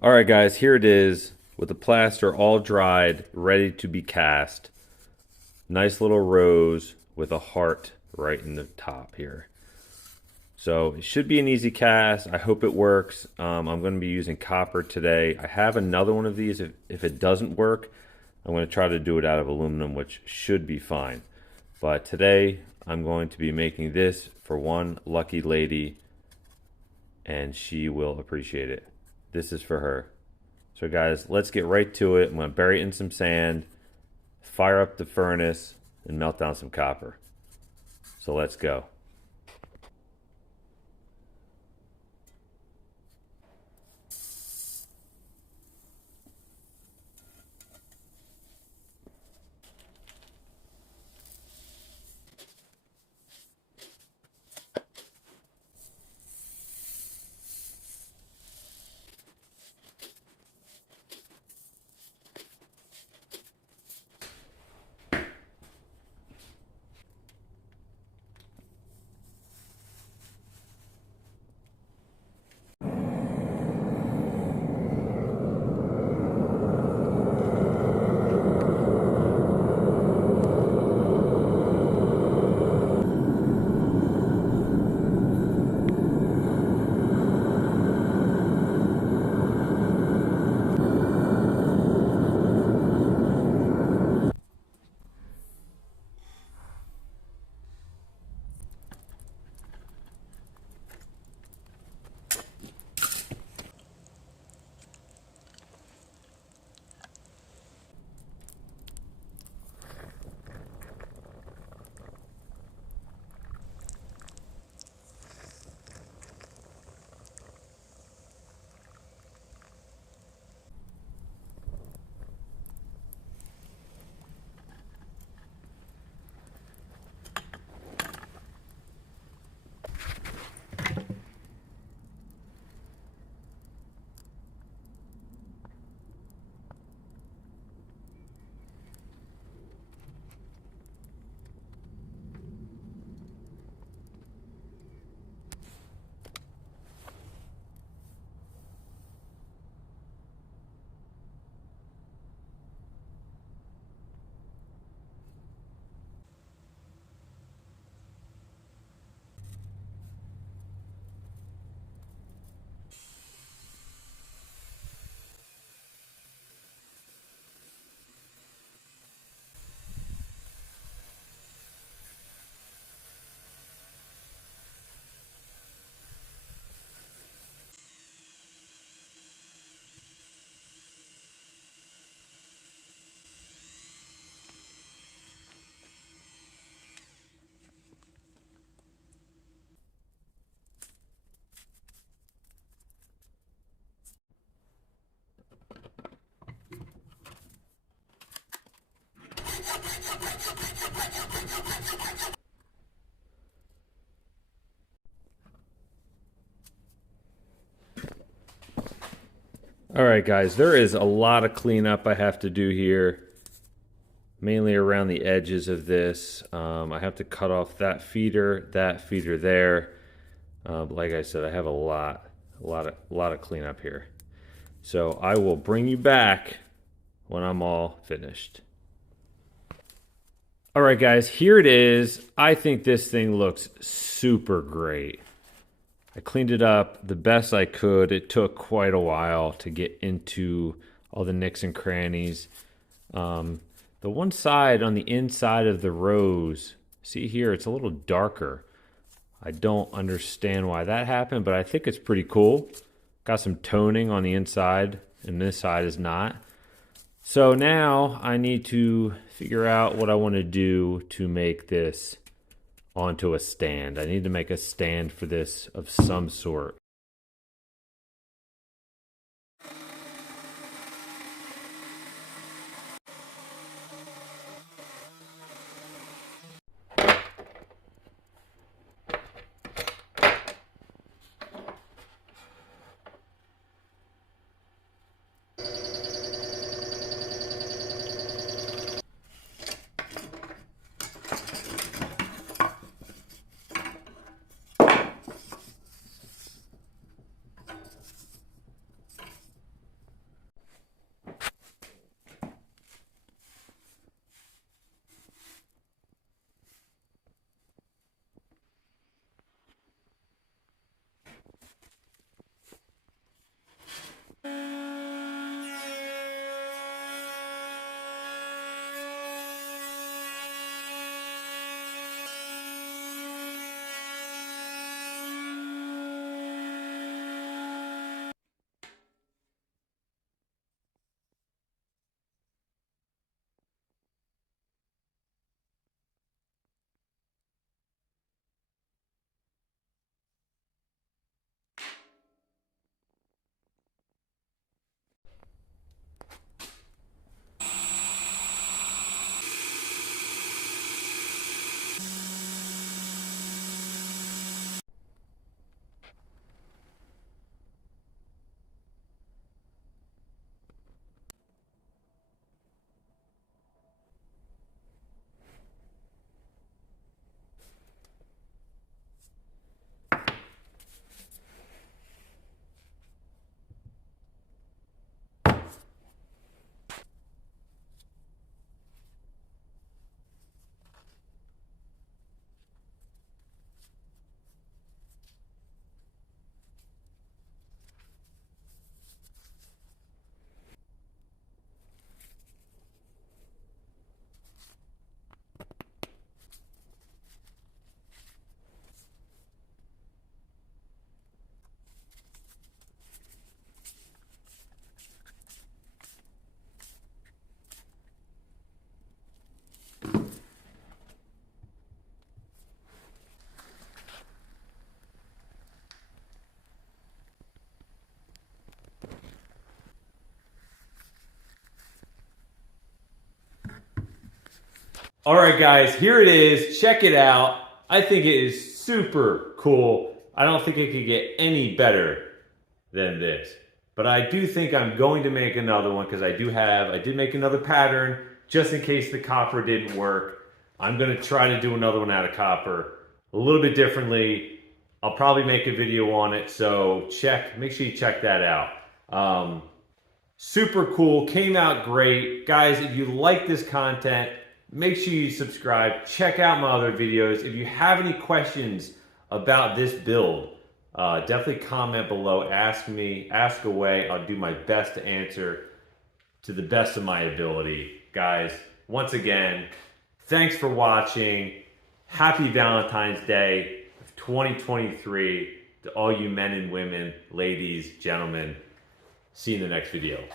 All right, guys, here it is with the plaster all dried, ready to be cast. Nice little rose with a heart right in the top here. So it should be an easy cast. I hope it works. I'm going to be using copper today. I have another one of these. If it doesn't work, I'm going to try to do it out of aluminum, which should be fine. But today I'm going to be making this for one lucky lady, and she will appreciate it. This is for her. So guys, let's get right to it. I'm going to bury it in some sand, fire up the furnace, and melt down some copper. So let's go. All right, guys, there is a lot of cleanup I have to do here, mainly around the edges of this. I have to cut off that feeder there. Like I said, I have a lot of cleanup here. So I will bring you back when I'm all finished. All right, guys, here it is. I think this thing looks super great. I cleaned it up the best I could. It took quite a while to get into all the nicks and crannies. The one side on the inside of the rose, see here, it's a little darker. I don't understand why that happened, but I think it's pretty cool. Got some toning on the inside, and this side is not. So now I need to figure out what I want to do to make this onto a stand. I need to make a stand for this of some sort. All right, guys, here it is. Check it out. I think it is super cool. I don't think it could get any better than this. But I do think I'm going to make another one because I did make another pattern just in case the copper didn't work. I'm going to try to do another one out of copper a little bit differently. I'll probably make a video on it, so make sure you check that out. Super cool, came out great. Guys, if you like this content, make sure you subscribe. Check out my other videos. If you have any questions about this build, definitely comment below. Ask away. I'll do my best to answer to the best of my ability. Guys, once again, thanks for watching. Happy Valentine's Day of 2023 to all you men and women, ladies, gentlemen. See you in the next video.